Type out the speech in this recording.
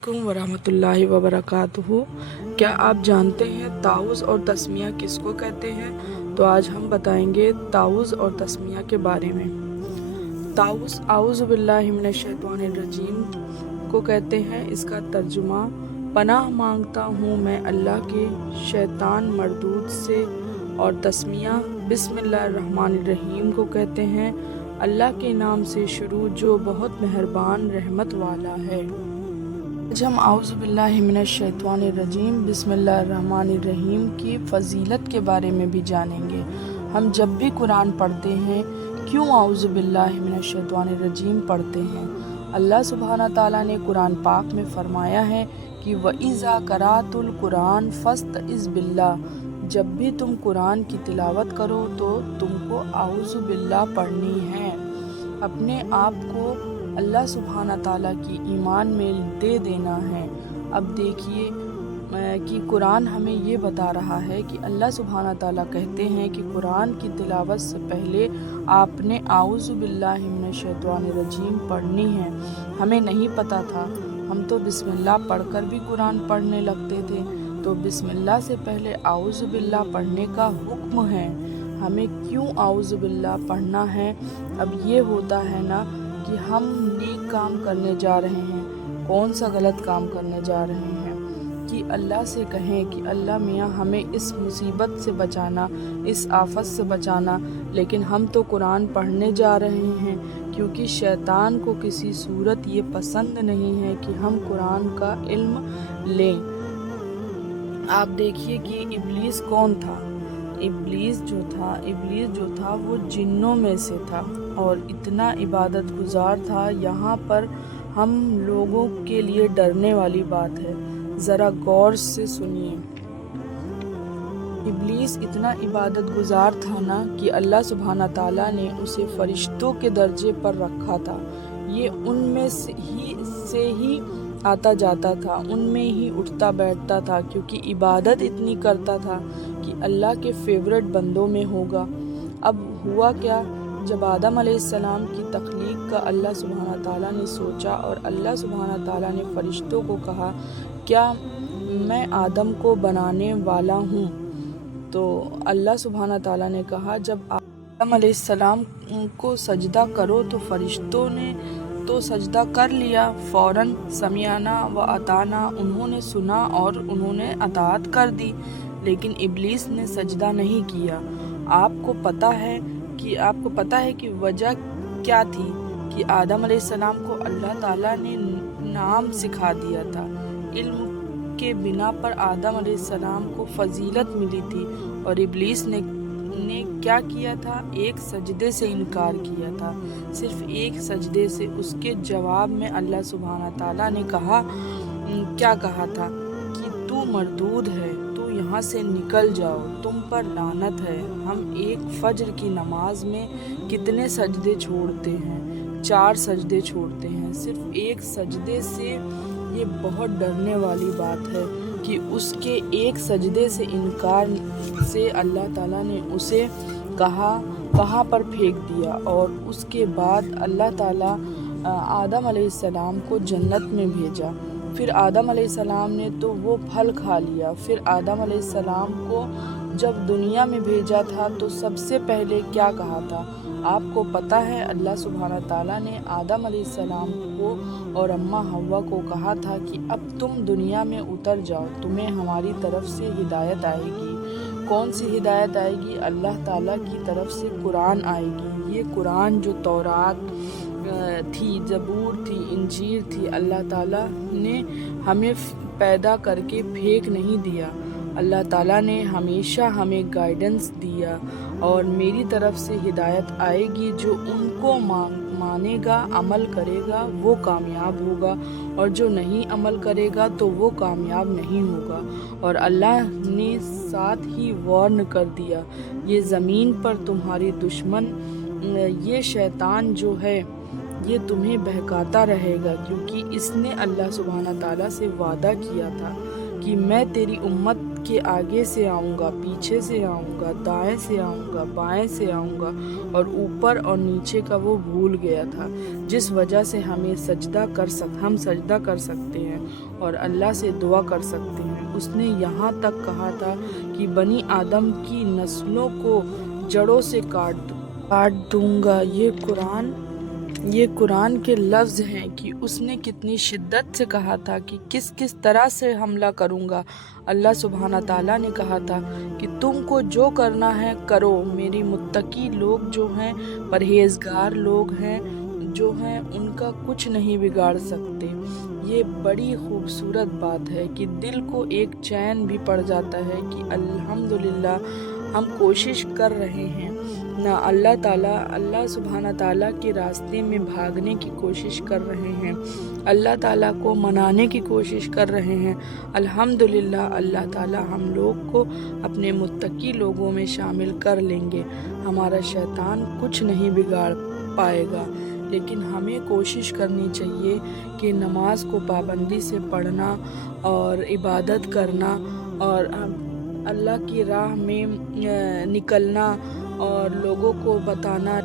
अलैकुम वरहमतुल्लाहि वबरकातुहू। क्या आप जानते हैं ताउज़ और तस्मिया किसको कहते हैं? तो आज हम बताएंगे ताउज़ और तस्मिया के बारे में। ताउज़ आऊज़ु बिल्लाहि मिनश शैतानिर रजीम को कहते हैं। इसका तर्जुमा पनाह मांगता हूँ मैं अल्लाह के शैतान मरदूद से। और तस्मिया बिस्मिल्लाहिर रहमानिर रहीम को कहते हैं, अल्लाह के नाम से शुरू जो बहुत मेहरबान रहमत वाला है। आज हम आऊज़ु बिल्लाहि मिनश शैतानिर रजीम बिस्मिल्लाहिर रहमानिर रहीम की फ़जीलत के बारे में भी जानेंगे। हम जब भी कुरान पढ़ते हैं क्यों आऊज़ु बिल्लाहि मिनश शैतानिर रजीम पढ़ते हैं? अल्लाह सुब्हाना ताला ने कुरान पाक में फ़रमाया है कि वइज़ा क़राअतुल कुरान फ़स्तइज़ बिल्लाह, जब भी तुम कुरान की तिलावत करो तो तुमको आऊज़ु बिल्लाह पढ़नी है। अपने आप को अल्लाह सुब्हाना ताला की ईमान में दे देना है। अब देखिए कि कुरान हमें ये बता रहा है कि अल्लाह सुब्हाना ताला कहते हैं कि कुरान की तिलावत से पहले आपने आऊज़ु बिल्लाहि मिनश शैतानिर रजीम पढ़नी है। हमें नहीं पता था, हम तो बिस्मिल्लाह पढ़कर भी कुरान पढ़ने लगते थे। तो बिस्मिल्लाह से पहले आऊज़ु बिल्लाह पढ़ने का हुक्म है। हमें क्यों आऊज़ु बिल्लाह पढ़ना है? अब ये होता है ना कि हम नेक काम करने जा रहे हैं, कौन सा गलत काम करने जा रहे हैं, कि अल्लाह से कहें कि अल्लाह मियाँ हमें इस मुसीबत से बचाना, इस आफत से बचाना। लेकिन हम तो कुरान पढ़ने जा रहे हैं क्योंकि शैतान को किसी सूरत ये पसंद नहीं है कि हम कुरान का इल्म लें। आप देखिए कि इब्लीस कौन था? इब्लीस जो था वो जिन्नों में से था और इतना इबादत गुजार था। यहाँ पर हम लोगों के लिए डरने वाली बात है, ज़रा गौर से सुनिए। इब्लीस इतना इबादत गुजार था ना कि अल्लाह सुब्हाना ताला ने उसे फरिश्तों के दर्जे पर रखा था। ये उनमें से ही आता जाता था, उनमें ही उठता बैठता था, क्योंकि इबादत इतनी करता था कि अल्लाह के फेवरेट बंदों में होगा। अब हुआ क्या, जब आदम अलैहिस्सलाम की तख्लीक का अल्लाह सुब्हाना ताला ने सोचा और अल्लाह सुब्हाना ताला ने फरिश्तों को कहा, क्या मैं आदम को बनाने वाला हूँ? तो अल्लाह सुब्हाना ताला ने कहा, जब आदम अलैहिस्सलाम को सजदा करो। तो फरिश्तों ने तो सजदा कर लिया फ़ौरन, समियाना व अताना, उन्होंने सुना और उन्होंने अताअत कर दी। लेकिन इब्लीस ने सजदा नहीं किया। आपको पता है कि वजह क्या थी? कि आदम अलैहिस्सलाम को अल्लाह ताला ने नाम सिखा दिया था। इल्म के बिना पर आदम अलैहिस्सलाम को फजीलत मिली थी और इब्लीस ने क्या किया था? एक सजदे से इनकार किया था, सिर्फ एक सजदे से। उसके जवाब में अल्लाह सुब्हाना ताला ने क्या कहा था कि तू मरदूद है, तू यहाँ से निकल जाओ, तुम पर लानत है। हम एक फज्र की नमाज में कितने सजदे छोड़ते हैं? 4 सजदे छोड़ते हैं। सिर्फ एक सजदे से ये बहुत डरने वाली बात है कि उसके एक सजदे से इनकार से अल्लाह ताला ने उसे कहाँ पर फेंक दिया। और उसके बाद अल्लाह ताला आदम अलैहिस्सलाम को जन्नत में भेजा। फिर आदम अलैहिस्सलाम ने तो वो फल खा लिया। फिर आदम अलैहिस्सलाम को जब दुनिया में भेजा था तो सबसे पहले क्या कहा था? आपको पता है, अल्लाह सुब्हाना ताला ने आदम अलैहिस्सलाम को और अम्मा हव्वा को कहा था कि अब तुम दुनिया में उतर जाओ, तुम्हें हमारी तरफ से हिदायत आएगी। कौन सी हिदायत आएगी? अल्लाह ताला की तरफ से कुरान आएगी। ये कुरान जो तौरात थी, ज़बूर थी, इंजील थी, अल्लाह ताला ने हमें पैदा करके फेंक नहीं दिया। अल्लाह ताला ने हमेशा हमें गाइडेंस दिया और मेरी तरफ से हिदायत आएगी। जो उनको मानेगा, अमल करेगा, वो कामयाब होगा, और जो नहीं अमल करेगा तो वो कामयाब नहीं होगा। और अल्लाह ने साथ ही वार्न कर दिया, ये ज़मीन पर तुम्हारी दुश्मन ये शैतान जो है ये तुम्हें बहकाता रहेगा, क्योंकि इसने अल्लाह सुब्हाना ताला से वादा किया था कि मैं तेरी उम्मत के आगे से आऊँगा, पीछे से आऊँगा, दाएं से आऊँगा, बाएं से आऊँगा, और ऊपर और नीचे का वो भूल गया था, जिस वजह से हम सजदा कर सकते हैं और अल्लाह से दुआ कर सकते हैं। उसने यहाँ तक कहा था कि बनी आदम की नस्लों को जड़ों से काट दूंगा। ये कुरान के लफ्ज़ हैं कि उसने कितनी शिद्दत से कहा था कि किस किस तरह से हमला करूंगा। अल्लाह सुब्हाना ताला ने कहा था कि तुमको जो करना है करो। मेरी मुत्तकी लोग जो हैं, परहेजगार लोग हैं जो हैं, उनका कुछ नहीं बिगाड़ सकते। ये बड़ी खूबसूरत बात है कि दिल को एक चैन भी पड़ जाता है कि अल्हम्दुलिल्लाह हम कोशिश कर रहे हैं ना, अल्लाह सुब्हाना ताला के रास्ते में भागने की कोशिश कर रहे हैं, अल्लाह ताला को मनाने की कोशिश कर रहे हैं। अल्हम्दुलिल्लाह अल्लाह ताला हम लोग को अपने मुत्तकी लोगों में शामिल कर लेंगे। हमारा शैतान कुछ नहीं बिगाड़ पाएगा, लेकिन हमें कोशिश करनी चाहिए कि नमाज को पाबंदी से पढ़ना और इबादत करना और अल्लाह की राह में निकलना और लोगों को बताना